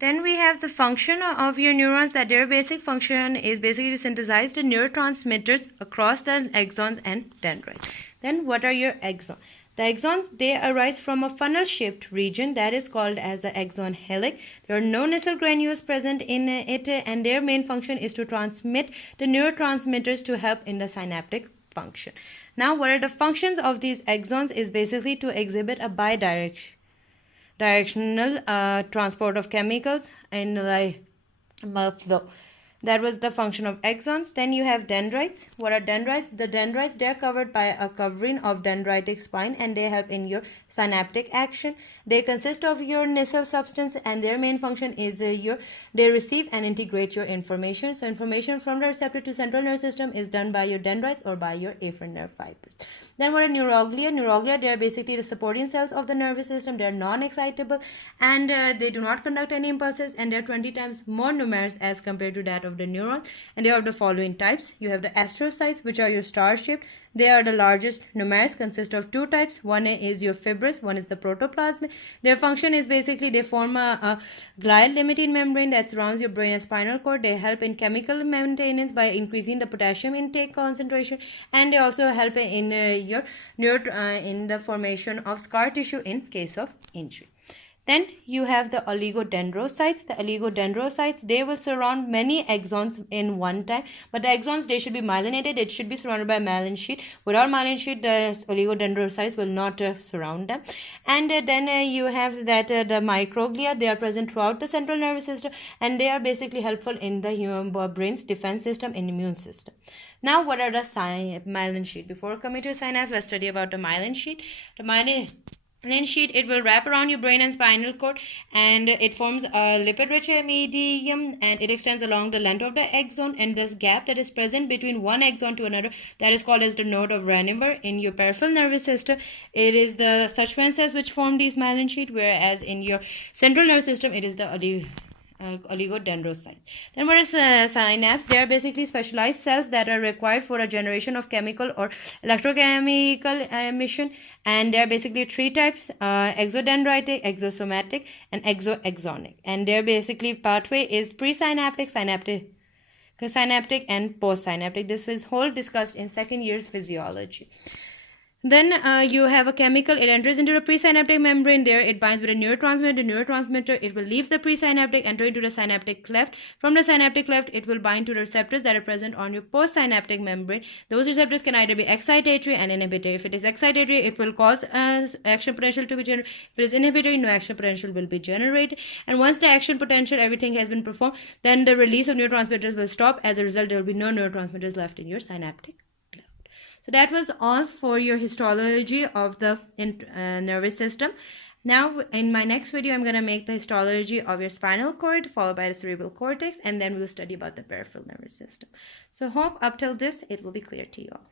Then we have the function of your neurons, that their basic function is basically to synthesize the neurotransmitters across the axons and dendrites. Then what are your axons? The axons, they arise from a funnel-shaped region that is called as the axon helix. There are no nasal granules present in it, and their main function is to transmit the neurotransmitters to help in the synaptic function. Now, what are the functions of these axons is basically to exhibit a bidirectional transport of chemicals in the flow. That was the function of axons. Then you have dendrites. What are dendrites? The dendrites, they are covered by a covering of dendritic spine, and they help in your synaptic action. They consist of your nasal substance, and their main function is they receive and integrate your information. So information from the receptor to central nervous system is done by your dendrites or by your afferent nerve fibers. Then what are neuroglia? Neuroglia, they are basically the supporting cells of the nervous system. They are non-excitable, and they do not conduct any impulses, and they are 20 times more numerous as compared to that of the neuron. And they are of the following types. You have the astrocytes, which are your star-shaped. They are the largest numerous, consist of two types. One is your fibrous, one is the protoplasmic. Their function is basically they form a glial limiting membrane that surrounds your brain and spinal cord. They help in chemical maintenance by increasing the potassium intake concentration, and they also help in in the formation of scar tissue in case of injury. Then you have the oligodendrocytes. The oligodendrocytes, they will surround many axons in one time, but the axons, they should be myelinated. It should be surrounded by a myelin sheath. Without myelin sheath, the oligodendrocytes will not surround them. And then you have that the microglia, they are present throughout the central nervous system, and they are basically helpful in the human brain's defense system and immune system. Now, what are the myelin sheath? Before coming to synapse, let's study about the myelin sheath. The myelin sheath, it will wrap around your brain and spinal cord, and it forms a lipid-rich medium, and it extends along the length of the axon, and this gap that is present between one axon to another, that is called as the node of Ranvier. In your peripheral nervous system, it is the substances cells which form these myelin sheath, whereas in your central nervous system, it is the oligodendrocytes. Then what is synapse? They are basically specialized cells that are required for a generation of chemical or electrochemical emission, and they are basically three types: exodendritic, exosomatic, and exoaxonic. And their basically pathway is presynaptic, synaptic, and postsynaptic. This was whole discussed in second year's physiology. Then you have a chemical, it enters into the presynaptic membrane. There it binds with a neurotransmitter. The neurotransmitter, it will leave the presynaptic, enter into the synaptic cleft. From the synaptic cleft, it will bind to the receptors that are present on your postsynaptic membrane. Those receptors can either be excitatory and inhibitory. If it is excitatory, it will cause action potential to be generated. If it is inhibitory, no action potential will be generated. And once the action potential, everything has been performed, then the release of neurotransmitters will stop. As a result, there will be no neurotransmitters left in your synaptic. So that was all for your histology of the nervous system. Now, in my next video, I'm going to make the histology of your spinal cord, followed by the cerebral cortex, and then we'll study about the peripheral nervous system. So hope up till this, it will be clear to you all.